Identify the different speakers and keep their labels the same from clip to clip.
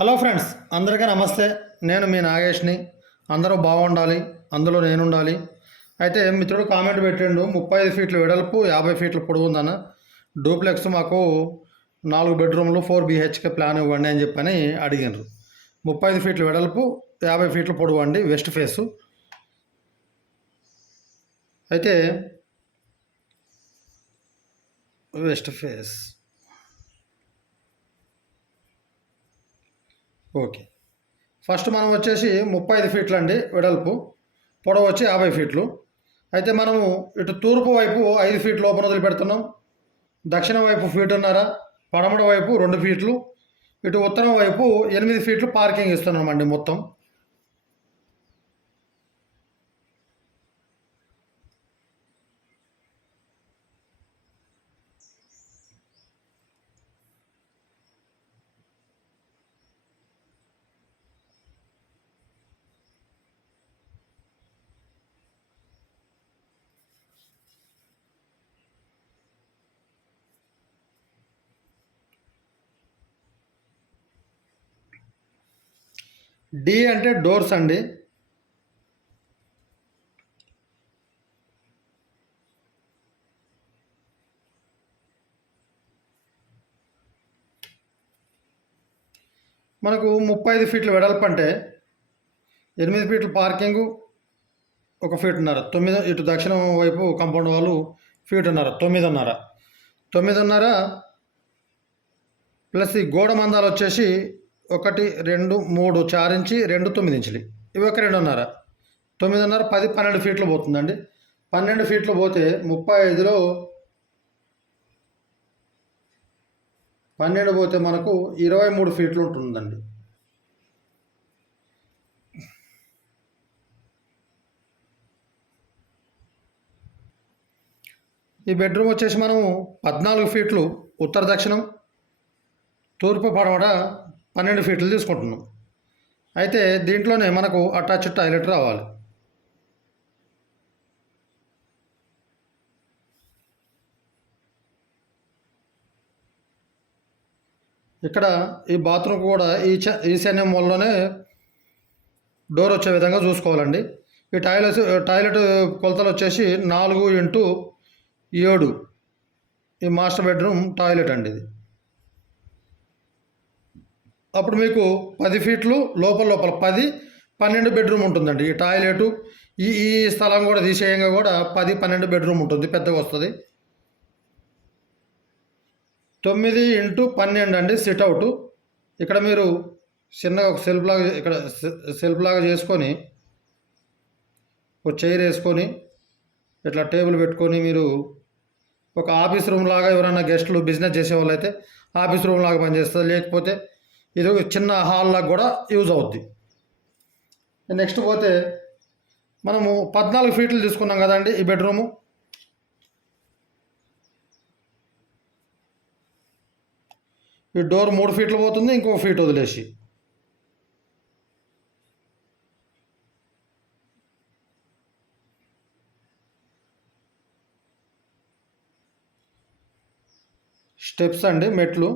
Speaker 1: Hello friends అందరికీ నమస్తే. నేను మీ నాగేష్ని. అందరూ బాగుండాలి అందులో నేను ఉండాలి అయితే మిత్రుడు కామెంట్ పెట్టిండు ముప్పై ఐదు ఫీట్ల వెడల్పు యాభై ఫీట్ల పొడవు ఉందన్న డూప్లెక్స్ మాకు నాలుగు బెడ్రూమ్లు ఫోర్ బీహెచ్కే ప్లాన్ ఇవ్వండి అని చెప్పని అడిగినారు ముప్పై ఐదు ఫీట్ల వెడల్పు యాభై ఫీట్ల పొడవు అండి వెస్ట్ ఫేసు. అయితే వెస్ట్ ఫేస్. ఓకే. ఫస్ట్ మనం వచ్చేసి ముప్పై ఐదు ఫీట్లు అండి వెడల్పు. పొడవు వచ్చి యాభై ఫీట్లు. అయితే మనము ఇటు తూర్పు వైపు ఐదు ఫీట్లు లోపల వదిలి పెడుతున్నాం దక్షిణం వైపు ఫీటున్నర పడమర వైపు రెండు ఫీట్లు. ఇటు ఉత్తరం వైపు ఎనిమిది ఫీట్లు పార్కింగ్ ఇస్తున్నామండి మొత్తం. డి అంటే డోర్స్ అండి. మనకు ముప్పై ఐదు ఫీట్లు వెడల్పు అంటే ఎనిమిది ఫీట్లు పార్కింగు ఒక ఫీటున్నర తొమ్మిది ఇటు దక్షిణం వైపు కంపౌండ్ వాళ్ళు ఫీటున్నర తొమ్మిదిన్నర. తొమ్మిదిన్నర ప్లస్ ఈ గోడ మందాలు వచ్చేసి ఒకటి రెండు మూడు చార్ ఇంచి రెండు తొమ్మిది ఇంచులు. ఇవి ఒక రెండున్నర. తొమ్మిదిన్నర పది పన్నెండు ఫీట్లు పోతుందండి. పన్నెండు ఫీట్లు పోతే ముప్పై ఐదులో పన్నెండు పోతే మనకు ఇరవై మూడు ఫీట్లు ఉంటుందండి. ఈ బెడ్రూమ్ వచ్చేసి మనము పద్నాలుగు ఫీట్లు ఉత్తర దక్షిణం తూర్పు పడమట పన్నెండు ఫీట్లు తీసుకుంటున్నాం. అయితే దీంట్లోనే మనకు అటాచ్ టాయిలెట్ రావాలి. ఇక్కడ ఈ బాత్రూమ్ కూడా ఈ ఈశాన్య ఈశాన్యం మూలలోనే డోర్ వచ్చే విధంగా చూసుకోవాలండి. ఈ టాయిలెట్ టాయిలెట్ కొలతలు వచ్చేసి నాలుగు ఇంటూ ఏడు. ఈ మాస్టర్ బెడ్రూమ్ టాయిలెట్ అండి ఇది. అప్పుడు మీకు పది ఫీట్లు లోపల లోపల పది పన్నెండు బెడ్రూమ్ ఉంటుందండి. ఈ టాయిలెట్ ఈ ఈ స్థలం కూడా తీసేయంగా కూడా పది పన్నెండు బెడ్రూమ్ ఉంటుంది. పెద్దగా వస్తుంది. తొమ్మిది ఇంటూ పన్నెండు అండి సిట్అవుట్ ఇక్కడ మీరు చిన్నగా ఒక సెల్ఫ్ లాగా ఇక్కడ సెల్ఫ్ లాగా చేసుకొని ఒక చైర్ వేసుకొని ఇట్లా టేబుల్ పెట్టుకొని మీరు ఒక ఆఫీస్ రూమ్ లాగా ఎవరైనా గెస్టులు బిజినెస్ చేసేవాళ్ళు అయితే ఆఫీస్ రూమ్ లాగా పనిచేస్తుంది. లేకపోతే ఇది ఒక చిన్న హాల్ కూడా యూజ్ అవుద్ది. నెక్స్ట్ పోతే మనము పద్నాలుగు ఫీట్లు తీసుకున్నాం కదండి ఈ బెడ్రూము. ఈ డోర్ మూడు ఫీట్లు పోతుంది ఇంకొక ఫీట్ వదిలేసి. స్టెప్స్ అండి మెట్లు.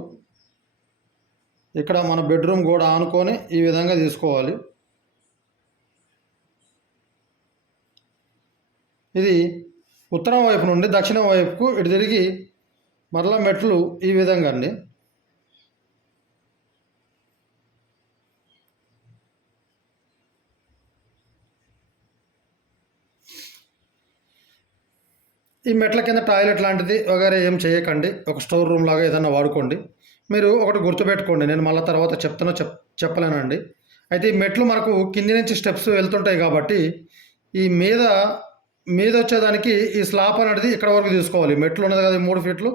Speaker 1: ఇక్కడ మన బెడ్రూమ్ కూడా ఆనుకొని ఈ విధంగా తీసుకోవాలి. ఇది ఉత్తరం వైపు నుండి దక్షిణం వైపుకు ఇటు తిరిగి మరల మెట్లు ఈ విధంగా అండి. ఈ మెట్ల కింద టాయిలెట్ లాంటిది వగేరే ఏం చేయకండి. ఒక స్టోర్ రూమ్ లాగా ఏదైనా వాడుకోండి. మీరు ఒకటి గుర్తుపెట్టుకోండి. నేను మళ్ళీ తర్వాత చెప్తానో చెప్ చెప్పలేనండి. అయితే ఈ మెట్లు మనకు కింది నుంచి స్టెప్స్ వెళ్తుంటాయి కాబట్టి ఈ మీద మీద వచ్చేదానికి ఈ స్లాబ్ అనేది ఇక్కడ వరకు తీసుకోవాలి. మెట్లు ఉన్నది కదా మూడు ఫీట్లు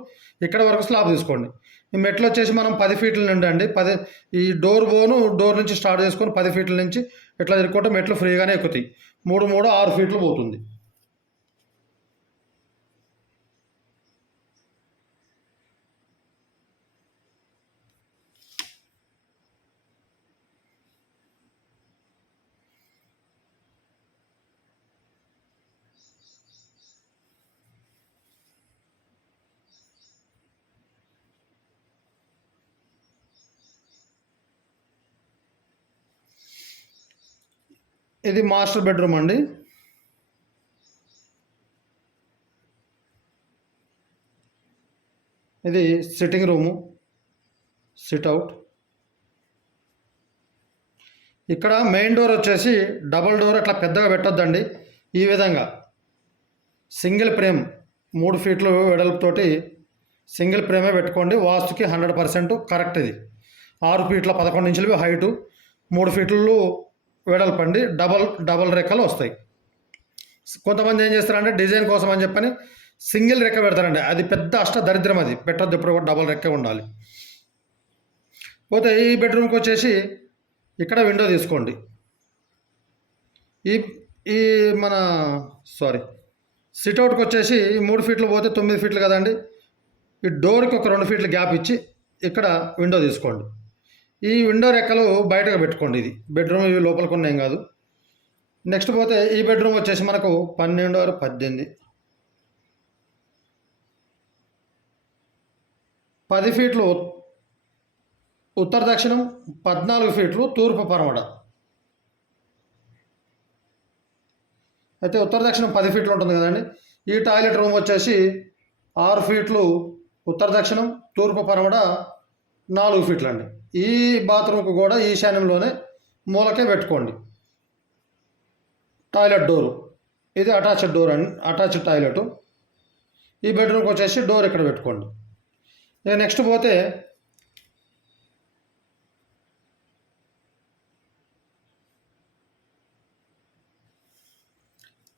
Speaker 1: ఇక్కడ వరకు స్లాబ్ తీసుకోండి. ఈ మెట్లు వచ్చేసి మనం పది ఫీట్ల నుండి అండి. పది ఈ డోర్ బోను డోర్ నుంచి స్టార్ట్ చేసుకొని పది ఫీట్ల నుంచి ఇట్లా తిరుక్కుంటే మెట్లు ఫ్రీగానే ఎక్కుతాయి. మూడు మూడు ఆరు ఫీట్లు పోతుంది. ఇది మాస్టర్ బెడ్రూమ్ అండి. ఇది సిట్టింగ్ రూము సిట్ అవుట్ ఇక్కడ మెయిన్ డోర్ వచ్చేసి డబల్ డోర్ అట్లా పెద్దగా పెట్టొద్దండి. ఈ విధంగా సింగిల్ ఫ్రేమ్ మూడు ఫీట్లు వెడల్పుతోటి సింగిల్ ఫ్రేమే పెట్టుకోండి. వాస్తుకి హండ్రెడ్ పర్సెంట్ కరెక్ట్ ఇది. ఆరు ఫీట్ల పదకొండు ఇంచులు హైటు మూడు ఫీట్లు వెడల్పండి డబల్ డబల్ రెక్కలు వస్తాయి. కొంతమంది ఏం చేస్తారంటే డిజైన్ కోసం అని చెప్పని సింగిల్ రెక్క పెడతారండి. అది పెద్ద అష్ట దరిద్రం అది. పెట్టద్దు ఎప్పుడు కూడా డబల్ రెక్కే ఉండాలి. పోతే ఈ బెడ్రూమ్కి వచ్చేసి ఇక్కడ విండో తీసుకోండి. ఈ ఈ మన సారీ సిట్అవుట్కి వచ్చేసి మూడు ఫీట్లు పోతే తొమ్మిది ఫీట్లు కదండి. ఈ డోర్కి ఒక రెండు ఫీట్లు గ్యాప్ ఇచ్చి ఇక్కడ విండో తీసుకోండి. ఈ విండో రెక్కలు బయటకు పెట్టుకోండి ఇది. బెడ్రూమ్ ఇవి లోపలికి ఉన్నాయి కాదు. నెక్స్ట్ పోతే ఈ బెడ్రూమ్ వచ్చేసి మనకు పన్నెండు ఆరు పద్దెనిమిది. పది ఫీట్లు ఉత్తర దక్షిణం పద్నాలుగు ఫీట్లు తూర్పు పరమడ. అయితే ఉత్తర దక్షిణం పది ఫీట్లు ఉంటుంది కదండి. ఈ టాయిలెట్ రూమ్ వచ్చేసి ఆరు ఫీట్లు ఉత్తర దక్షిణం తూర్పు పరమడ నాలుగు ఫీట్లు అండి ఈ బాత్రూమ్కి కూడా ఈశాన్యంలోనే మూలకే పెట్టుకోండి. Toilet door. ఇది అటాచ్డ్ డోర్ అండి. Attached toilet. ఈ బెడ్రూమ్కి వచ్చేసి డోర్ ఇక్కడ పెట్టుకోండి. ఇక నెక్స్ట్ పోతే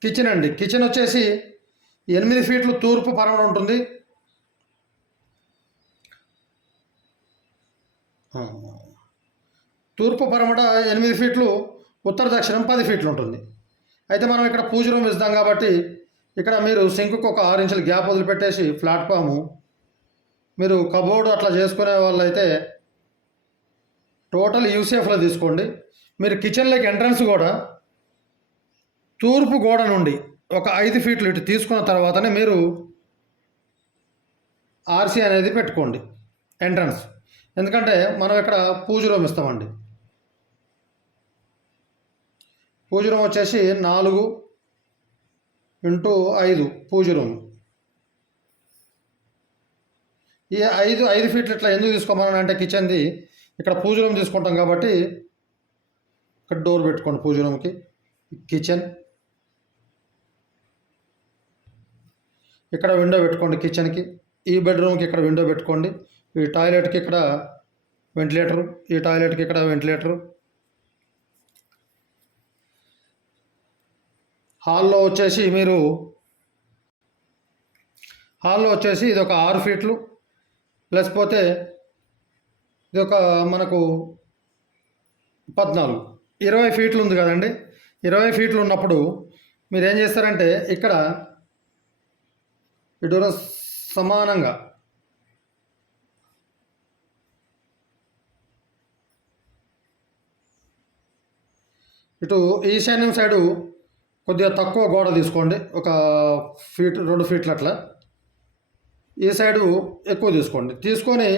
Speaker 1: కిచెన్ అండి. కిచెన్ వచ్చేసి ఎనిమిది ఫీట్లు తూర్పు పరమణ ఉంటుంది. తూర్పు పరమట ఎనిమిది ఫీట్లు ఉత్తర దక్షిణం పది ఫీట్లు ఉంటుంది. అయితే మనం ఇక్కడ పూజ రూమ్ ఇస్తాం కాబట్టి ఇక్కడ మీరు సింకుకు ఒక ఆరు ఇంచుల గ్యాప్ వదిలిపెట్టేసి ప్లాట్ఫాము మీరు కబోర్డ్ అట్లా చేసుకునే వాళ్ళైతే టోటల్ యూసేఫ్లో తీసుకోండి. మీరు కిచెన్లోకి ఎంట్రన్స్ కూడా తూర్పు గోడ నుండి ఒక ఐదు ఫీట్లు ఇటు తీసుకున్న తర్వాతనే మీరు ఆర్సీ అనేది పెట్టుకోండి. ఎంట్రన్స్. ఎందుకంటే మనం ఇక్కడ పూజ రూమ్ ఇస్తామండి. పూజ రూమ్ వచ్చేసి నాలుగు ఇంటూ ఐదు పూజ రూమ్. ఈ ఐదు ఐదు ఫీట్లు ఇట్లా ఎందుకు తీసుకోమని అంటే కిచెన్ది ఇక్కడ పూజ రూమ్ తీసుకుంటాం కాబట్టి ఇక్కడ డోర్ పెట్టుకోండి పూజ రూమ్కి. కిచెన్. ఇక్కడ విండో పెట్టుకోండి కిచెన్కి. ఈ బెడ్రూమ్కి ఇక్కడ విండో పెట్టుకోండి. ఈ టాయిలెట్కి ఇక్కడ వెంటిలేటరు ఈ టాయిలెట్కి ఇక్కడ వెంటిలేటరు. హాల్లో వచ్చేసి మీరు హాల్లో వచ్చేసి ఇది ఒక ఆరు ఫీట్లు ప్లస్ పోతే ఇది ఒక మనకు పద్నాలుగు. ఇరవై ఫీట్లు ఉంది కదండి. ఇరవై ఫీట్లు ఉన్నప్పుడు మీరు ఏం చేస్తారంటే ఇక్కడ ఇటు సమానంగా ఇటు ఈశాన్యం సైడు కొద్దిగా తక్కువ గోడ తీసుకోండి. ఒక ఫీట్ రెండు ఫీట్లు అట్లా ఈ సైడు ఎక్కువ తీసుకోండి. తీసుకొని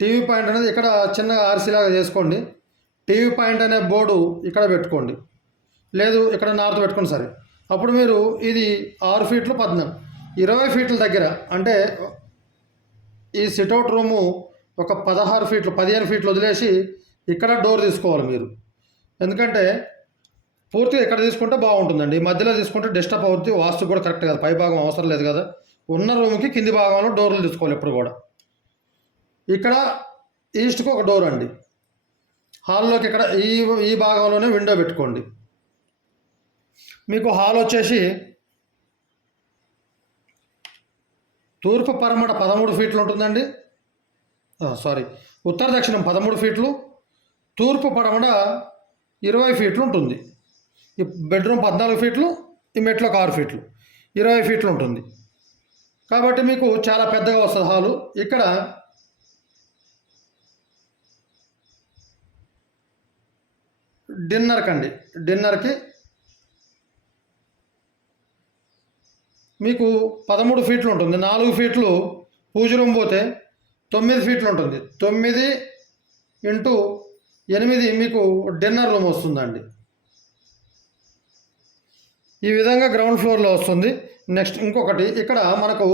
Speaker 1: టీవీ పాయింట్ అనేది ఇక్కడ చిన్నగా ఆర్సీలాగా చేసుకోండి. టీవీ పాయింట్ అనే బోర్డు ఇక్కడ పెట్టుకోండి. లేదు ఇక్కడ నార్త్ పెట్టుకోండి సరే. అప్పుడు మీరు ఇది ఆరు ఫీట్లు పద్నాలుగు. ఇరవై ఫీట్ల దగ్గర అంటే ఈ సిట్అవుట్ రూము ఒక పదహారు ఫీట్లు పదిహేను ఫీట్లు వదిలేసి ఇక్కడ డోర్ తీసుకోవాలి మీరు. ఎందుకంటే పూర్తిగా ఎక్కడ తీసుకుంటే బాగుంటుందండి. ఈ మధ్యలో తీసుకుంటే డిస్టర్బ్ అవుతుంది వాస్తు కూడా కరెక్ట్ కదా. పై భాగం అవసరం లేదు కదా. ఉన్న రూమ్కి కింది భాగంలో డోర్లు తీసుకోవాలి ఎప్పుడు కూడా. ఇక్కడ ఈస్ట్కి ఒక డోర్ అండి. హాల్లోకి ఇక్కడ ఈ ఈ భాగంలోనే విండో పెట్టుకోండి. మీకు హాల్ వచ్చేసి తూర్పు పరమట పదమూడు ఫీట్లు ఉంటుందండి. సారీ. ఉత్తర దక్షిణం పదమూడు ఫీట్లు తూర్పు పడమట ఇరవై ఫీట్లు ఉంటుంది. ఈ బెడ్రూమ్ పద్నాలుగు ఫీట్లు ఈ మెట్లకు ఆరు ఫీట్లు ఇరవై ఫీట్లు ఉంటుంది. కాబట్టి మీకు చాలా పెద్దగా వస్తుంది హాలు. ఇక్కడ డిన్నర్కి అండి డిన్నర్కి మీకు పదమూడు ఫీట్లు ఉంటుంది. నాలుగు ఫీట్లు పూజ రూమ్ పోతే తొమ్మిది ఫీట్లు ఉంటుంది. తొమ్మిది ఇంటూ ఎనిమిది మీకు డిన్నర్ రూమ్ వస్తుందండి. ఈ విధంగా గ్రౌండ్ ఫ్లోర్లో వస్తుంది. నెక్స్ట్ ఇంకొకటి ఇక్కడ మనకు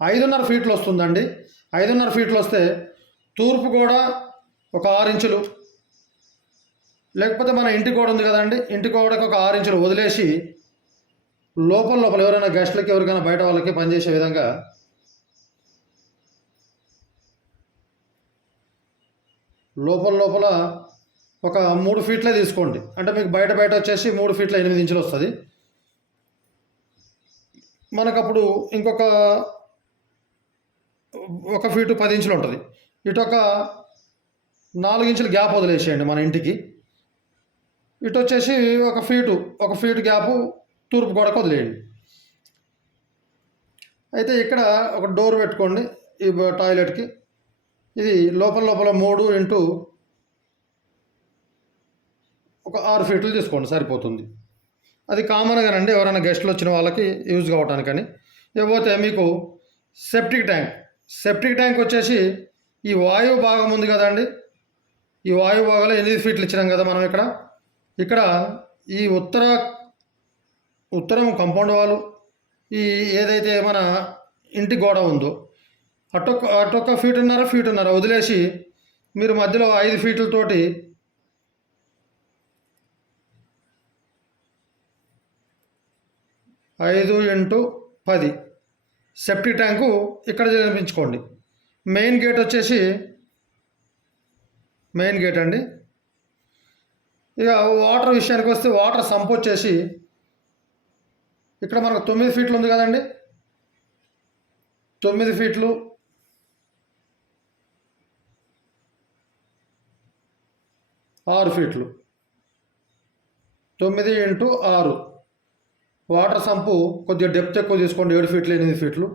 Speaker 1: ఐదున్నర ఫీట్లు వస్తుందండి. ఐదున్నర ఫీట్లు వస్తే తూర్పు గోడ ఒక ఆరు ఇంచులు. లేకపోతే మన ఇంటి గోడ ఉంది కదండి ఇంటి గోడకు ఒక ఆరు ఇంచులు వదిలేసి లోపల లోపల ఎవరైనా గెస్ట్లకి ఎవరికైనా బయట వాళ్ళకి పనిచేసే విధంగా లోపల లోపల ఒక మూడు ఫీట్లే తీసుకోండి. అంటే మీకు బయట బయట వచ్చేసి మూడు ఫీట్ల ఎనిమిది ఇంచులు వస్తుంది. మనకు అప్పుడు ఇంకొక ఒక ఫీటు పది ఇంచులు ఉంటుంది. ఇటు ఒక నాలుగు ఇంచులు గ్యాప్ వదిలేసేయండి మన ఇంటికి. ఇటు వచ్చేసి ఒక ఫీటు ఒక ఫీటు గ్యాపు తూర్పు గోడకు వదిలేయండి. అయితే ఇక్కడ ఒక డోర్ పెట్టుకోండి ఈ టాయిలెట్కి. ఇది లోపల లోపల మూడు ఇంటూ ఒక ఆరు ఫీట్లు తీసుకోండి సరిపోతుంది. అది కామన్గానండి ఎవరైనా గెస్ట్లు వచ్చిన వాళ్ళకి యూజ్ కావటానికని. ఇకపోతే మీకు సెప్టిక్ ట్యాంక్ సెప్టిక్ ట్యాంక్ వచ్చేసి ఈ వాయువు భాగం ఉంది కదండి. ఈ వాయువు భాగంలో ఎనిమిది ఫీట్లు ఇచ్చినాం కదా మనం ఇక్కడ. ఇక్కడ ఈ ఉత్తర ఉత్తరం కంపౌండ్ వాల్ ఈ ఏదైతే మన ఇంటి గోడ ఉందో అటొక్క అటొక్క ఫీటున్నర ఫీటున్నర వదిలేసి మీరు మధ్యలో ఐదు ఫీట్లతోటి ఐదు ఇంటూ పది. సెప్టిక్ ట్యాంకు ఇక్కడ నిర్మించుకోండి మెయిన్ గేట్ వచ్చేసి మెయిన్ గేట్ అండి. ఇక వాటర్ విషయానికి వస్తే వాటర్ సంప్ వచ్చేసి ఇక్కడ మనకు తొమ్మిది ఫీట్లు ఉంది కదండి. తొమ్మిది ఫీట్లు ఆరు ఫీట్లు తొమ్మిది ఇంటూ ఆరు. వాటర్ సంపు కొద్దిగా డెప్త్ ఎక్కువ తీసుకోండి ఏడు ఫీట్లు ఎనిమిది ఫీట్లు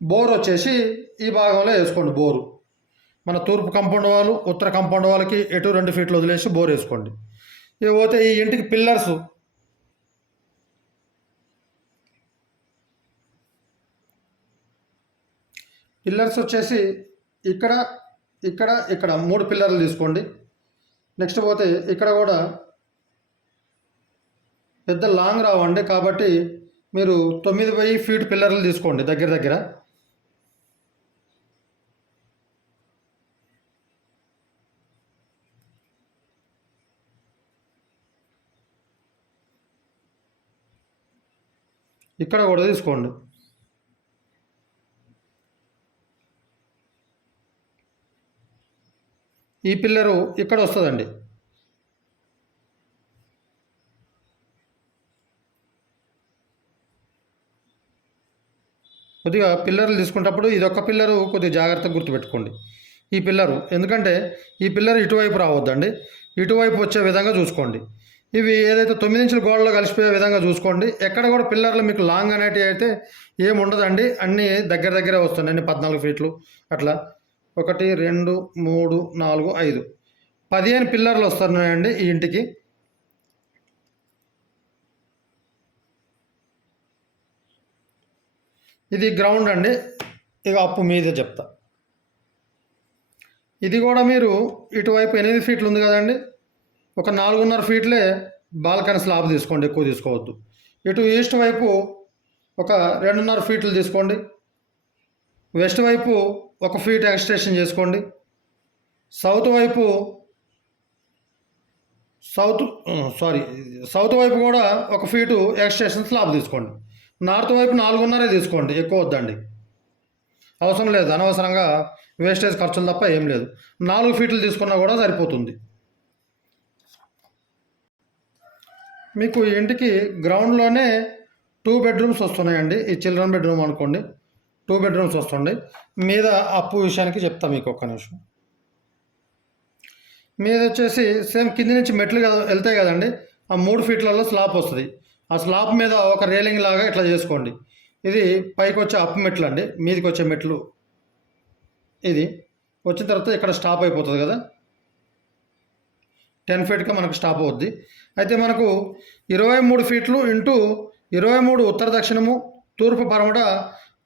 Speaker 1: బోర్ వచ్చేసి ఈ భాగంలో వేసుకోండి బోరు. మన తూర్పు కంపౌండ్ వాళ్ళు ఉత్తర కంపౌండ్ వాళ్ళకి ఎటు రెండు ఫీట్లు వదిలేసి బోర్ వేసుకోండి. ఇక పోతే ఈ ఇంటికి పిల్లర్స్ పిల్లర్స్ వచ్చేసి ఇక్కడ ఇక్కడ ఇక్కడ మూడు పిల్లర్లు తీసుకోండి. నెక్స్ట్ పోతే ఇక్కడ కూడా పెద్ద లాంగ్ రావండి కాబట్టి మీరు తొమ్మిది వెయ్యి ఫీట్ పిల్లర్లు తీసుకోండి దగ్గర దగ్గర. ఇక్కడ కూడా తీసుకోండి. ఈ పిల్లరు ఇక్కడ వస్తుందండి. కొద్దిగా పిల్లర్లు తీసుకునేటప్పుడు ఇది ఒక పిల్లరు కొద్దిగా జాగ్రత్తగా గుర్తుపెట్టుకోండి. ఈ పిల్లరు ఎందుకంటే ఈ పిల్లర్ ఇటువైపు రావద్దండి. ఇటువైపు వచ్చే విధంగా చూసుకోండి. ఇవి ఏదైతే తొమ్మిది ఇంచుల గోడలో కలిసిపోయే విధంగా చూసుకోండి. ఎక్కడ కూడా పిల్లర్లు మీకు లాంగ్ అనేటివి అయితే ఏమి ఉండదండి. అన్నీ దగ్గర దగ్గరే వస్తున్నాయి అన్ని పద్నాలుగు ఫీట్లు అట్లా. ఒకటి రెండు మూడు నాలుగు ఐదు. పదిహేను పిల్లర్లు వస్తున్నాయండి ఈ ఇంటికి. ఇది గ్రౌండ్ అండి. ఇక అప్పు మీదే చెప్తా. ఇది కూడా మీరు ఇటువైపు ఎనిమిది ఫీట్లు ఉంది కదండి. ఒక నాలుగున్నర ఫీట్లే బాల్కనీ స్లాబ్ తీసుకోండి ఎక్కువ తీసుకోవద్దు. ఇటు ఈస్ట్ వైపు ఒక రెండున్నర ఫీట్లు తీసుకోండి. వెస్ట్ వైపు ఒక ఫీట్ ఎక్స్టెన్షన్ చేసుకోండి. సౌత్ వైపు సౌత్ సారీ సౌత్ వైపు కూడా ఒక ఫీటు ఎక్స్టెన్షన్ స్లాబ్ తీసుకోండి. నార్త్ వైపు నాలుగున్నరే తీసుకోండి ఎక్కువ వద్దండి. అవసరం లేదు అనవసరంగా వేస్టేజ్ ఖర్చులు తప్ప ఏం లేదు. నాలుగు ఫీట్లు తీసుకున్నా కూడా సరిపోతుంది. మీకు ఈ ఇంటికి గ్రౌండ్లోనే టూ బెడ్రూమ్స్ వస్తున్నాయండి. ఈ చిల్డ్రన్ బెడ్రూమ్ అనుకోండి టూ బెడ్రూమ్స్ వస్తుండే మీద అప్పు విషయానికి చెప్తా మీకు ఒక్క నిమిషం. మీద వచ్చేసి సేమ్ కింది నుంచి మెట్లు కదా వెళ్తాయి కదండి ఆ మూడు ఫీట్లలో స్లాబ్ వస్తుంది. ఆ స్లాబ్ మీద ఒక రేలింగ్ లాగా ఇట్లా చేసుకోండి. ఇది పైకి వచ్చే అప్పు మెట్లు అండి మీదకి వచ్చే మెట్లు. ఇది వచ్చిన తర్వాత ఇక్కడ స్టాప్ అయిపోతుంది కదా. టెన్ ఫీట్గా మనకు స్టాప్ అవుద్ది. అయితే మనకు ఇరవై మూడు ఫీట్లు ఇంటూ ఇరవై మూడు ఉత్తర దక్షిణము తూర్పు పరమట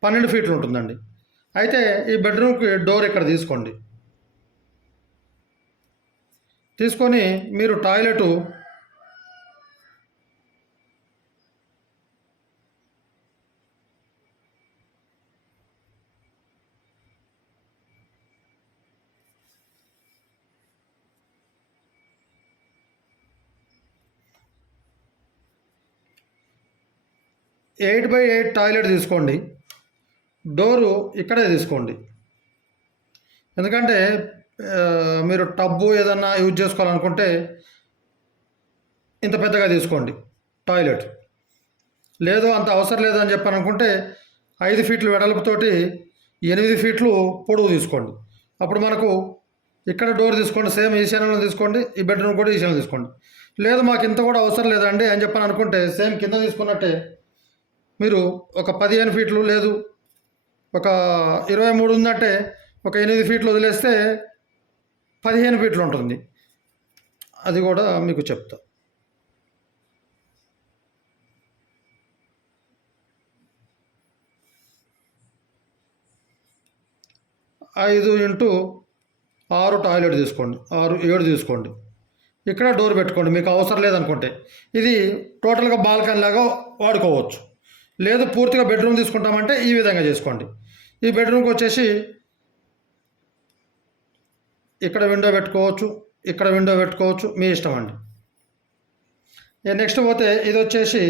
Speaker 1: పన్నెండు ఫీట్లు ఉంటుందండి. అయితే ఈ బెడ్రూమ్కి డోర్ ఇక్కడ తీసుకోండి. తీసుకొని మీరు toilet eight by eight toilet తీసుకోండి. డోరు ఇక్కడే తీసుకోండి. ఎందుకంటే మీరు టబ్బు ఏదన్నా యూజ్ చేసుకోవాలనుకుంటే ఇంత పెద్దగా తీసుకోండి టాయిలెట్. లేదు అంత అవసరం లేదని చెప్పని అనుకుంటే ఐదు ఫీట్లు వెడల్పుతోటి ఎనిమిది ఫీట్లు పొడవు తీసుకోండి. అప్పుడు మనకు ఇక్కడ డోర్ తీసుకోండి సేమ్ ఈశాన్యంలో తీసుకోండి ఈ బెడ్రూమ్ కూడా ఈశాన్యం తీసుకోండి. లేదు మాకు ఇంత కూడా అవసరం లేదండి అని చెప్పని అనుకుంటే సేమ్ కింద తీసుకున్నట్టే మీరు ఒక పదిహేను ఫీట్లు లేదు ఒక ఇరవై మూడు ఉందంటే ఒక ఎనిమిది ఫీట్లు వదిలేస్తే పదిహేను ఫీట్లు ఉంటుంది. అది కూడా మీకు చెప్తా. ఐదు ఇంటూ ఆరు టాయిలెట్ తీసుకోండి ఆరు ఏడు తీసుకోండి. ఇక్కడ డోర్ పెట్టుకోండి మీకు అవసరం లేదనుకుంటే. ఇది టోటల్గా బాల్కనీ లాగా వాడుకోవచ్చు. లేదు పూర్తిగా బెడ్రూమ్ తీసుకుంటామంటే ఈ విధంగా చేసుకోండి. ఈ బెడ్రూమ్కి వచ్చేసి ఇక్కడ విండో పెట్టుకోవచ్చు ఇక్కడ విండో పెట్టుకోవచ్చు మీ ఇష్టం అండి. ఇక నెక్స్ట్ పోతే ఇది వచ్చేసి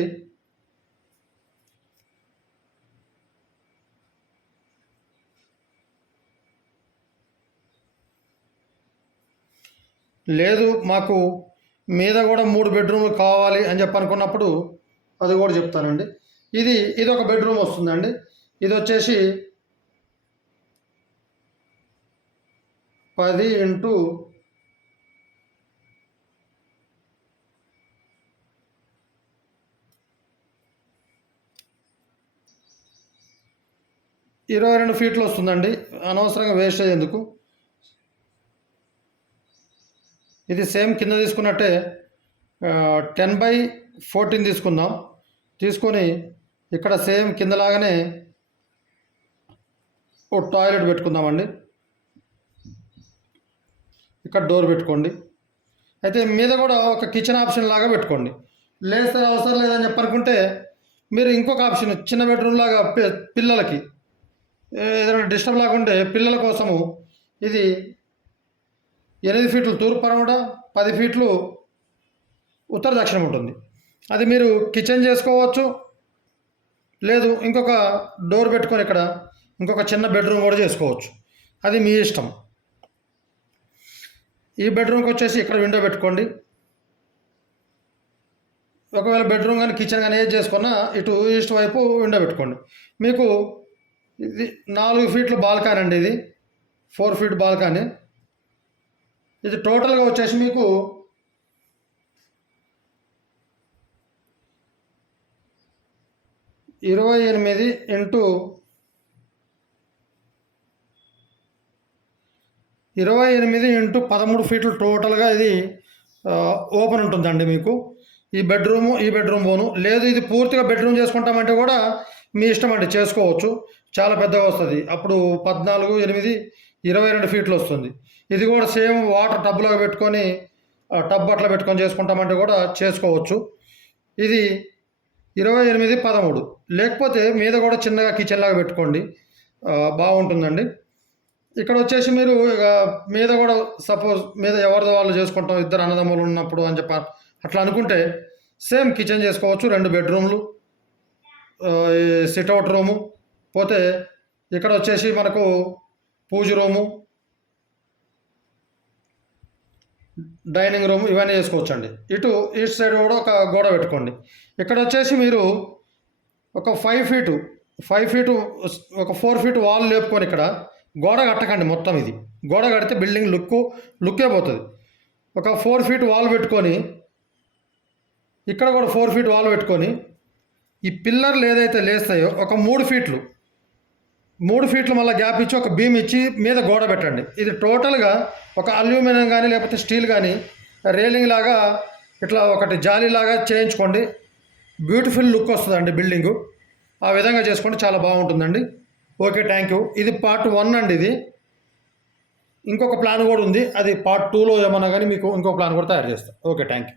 Speaker 1: లేదు మాకు మీద కూడా మూడు బెడ్రూమ్లు కావాలి అని చెప్పనుకున్నప్పుడు అది కూడా చెప్తానండి. ఇది ఇది ఒక బెడ్రూమ్ వస్తుందండి. ఇది వచ్చేసి పది ఇంటూ ఇరవై రెండు ఫీట్లు వస్తుందండి. అనవసరంగా వేస్ట్ అయ్యేందుకు. ఇది సేమ్ కింద తీసుకున్నట్టే టెన్ బై ఫోర్టీన్ తీసుకుందాం. తీసుకొని ఇక్కడ సేమ్ కిందలాగానే ఓ టాయిలెట్ పెట్టుకుందామండి. ఇక్కడ డోర్ పెట్టుకోండి. అయితే మీద కూడా ఒక కిచెన్ ఆప్షన్ లాగా పెట్టుకోండి. లేస్తే అవసరం లేదని చెప్పనుకుంటే మీరు ఇంకొక ఆప్షన్ చిన్న బెడ్రూమ్ లాగా పిల్లలకి. ఏదైనా డిస్టర్బ్ లాగుంటే పిల్లల కోసము ఇది ఎనిమిది ఫీట్లు తూర్పు పరమట పది ఫీట్లు ఉత్తర దక్షిణం ఉంటుంది. అది మీరు కిచెన్ చేసుకోవచ్చు లేదు ఇంకొక డోర్ పెట్టుకొని ఇక్కడ ఇంకొక చిన్న బెడ్రూమ్ కూడా చేసుకోవచ్చు. అది మీ ఇష్టం. ఈ బెడ్రూమ్కి వచ్చేసి ఇక్కడ విండో పెట్టుకోండి. ఒకవేళ బెడ్రూమ్ కానీ కిచెన్ కానీ ఏది చేసుకున్నా ఇటు ఈస్ట్ వైపు విండో పెట్టుకోండి. మీకు ఇది నాలుగు ఫీట్ల బాల్కాన్ అండి ఇది. ఫోర్ ఫీట్ బాల్కానీ ఇది టోటల్గా వచ్చేసి మీకు ఇరవై ఎనిమిది ఇంటూ ఇరవై ఎనిమిది ఇంటూ పదమూడు ఫీట్లు టోటల్గా ఇది ఓపెన్ ఉంటుందండి మీకు. ఈ బెడ్రూము ఈ బెడ్రూమ్ పోను లేదు ఇది పూర్తిగా బెడ్రూమ్ చేసుకుంటామంటే కూడా మీ ఇష్టం అండి చేసుకోవచ్చు. చాలా పెద్దగా వస్తుంది. అప్పుడు పద్నాలుగు ఎనిమిది ఇరవై రెండు ఫీట్లు వస్తుంది. ఇది కూడా సేమ్ వాటర్ టబ్లాగా పెట్టుకొని టబ్ అట్లా పెట్టుకొని చేసుకుంటామంటే కూడా చేసుకోవచ్చు. ఇది ఇరవై ఎనిమిది పదమూడు. లేకపోతే మీద కూడా చిన్నగా కిచెన్ లాగా పెట్టుకోండి బాగుంటుందండి. ఇక్కడ వచ్చేసి మీరు ఇక మీద కూడా సపోజ్ మీద ఎవరిదో వాళ్ళు చేసుకుంటాం ఇద్దరు అన్నదమ్ములు ఉన్నప్పుడు అని చెప్పి అట్లా అనుకుంటే సేమ్ కిచెన్ చేసుకోవచ్చు రెండు బెడ్రూమ్లు సిట్అవుట్ రూము. పోతే ఇక్కడ వచ్చేసి మనకు పూజ రూము డైనింగ్ రూమ్ ఇవన్నీ చేసుకోవచ్చండి. ఇటు ఈస్ట్ సైడ్ కూడా ఒక గోడ పెట్టుకోండి. ఇక్కడ వచ్చేసి మీరు ఒక ఫైవ్ ఫీటు ఫైవ్ ఫీటు ఒక ఫోర్ ఫీట్ వాల్ లేపుకొని ఇక్కడ గోడ కట్టకండి మొత్తం ఇది. గోడ కడితే బిల్డింగ్ లుక్ లుక్కే పోతుంది. ఒక ఫోర్ ఫీట్ వాల్ పెట్టుకొని ఇక్కడ కూడా ఫోర్ ఫీట్ వాల్ పెట్టుకొని ఈ పిల్లర్లు ఏదైతే లేస్తాయో ఒక మూడు ఫీట్లు మూడు ఫీట్లు మళ్ళీ గ్యాప్ ఇచ్చి ఒక బీమ్ ఇచ్చి మీద గోడ పెట్టండి. ఇది టోటల్గా ఒక అల్యూమినియం కానీ లేకపోతే స్టీల్ కానీ రేలింగ్ లాగా ఇట్లా ఒకటి జాలి లాగా చేయించుకోండి. బ్యూటిఫుల్ లుక్ వస్తుందండి బిల్డింగు ఆ విధంగా చేసుకోండి చాలా బాగుంటుందండి. ఓకే థ్యాంక్ యూ ఇది పార్ట్ వన్ అండి ఇది. ఇంకొక ప్లాన్ కూడా ఉంది. అది పార్ట్ టూలో ఏమన్నా కానీ మీకు ఇంకో ప్లాన్ కూడా తయారు చేస్తాం. Okay thank you